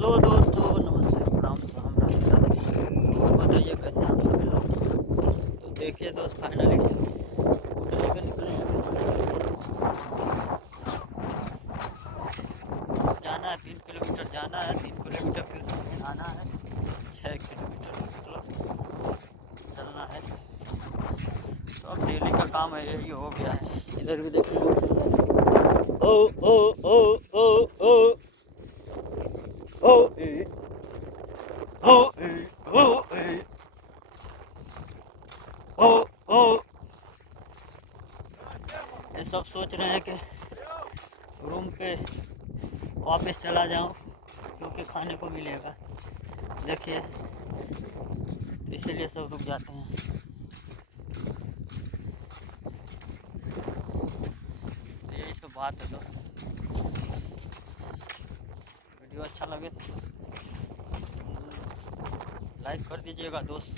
Hello दोस्तों, नमस्ते, प्रणाम, सलाम, राधे राधे। और बताइए कैसे आप सभी लोग। तो देखिए दोस्त, फाइनली होटल लेकर निकले हैं घूमने के लिए। जाना है 3 किलोमीटर, जाना है 3 किलोमीटर, फिर आना है 6 किलोमीटर, मतलब चलना है। तो अब डेली का काम है, यही हो गया है। इधर भी देखिए वो चल रहा है। ओ ओ ओ ओ ओ ओ ए ओ ए ओ ए ओ ओ। ये सब सोच रहे हैं कि रूम पे वापस चला जाऊं, क्योंकि खाने को मिलेगा। देखिए, तो इसीलिए सब रुक जाते हैं। तो यही सब बात है दोस्त। वीडियो अच्छा लगे तो लाइक कर दीजिएगा दोस्त।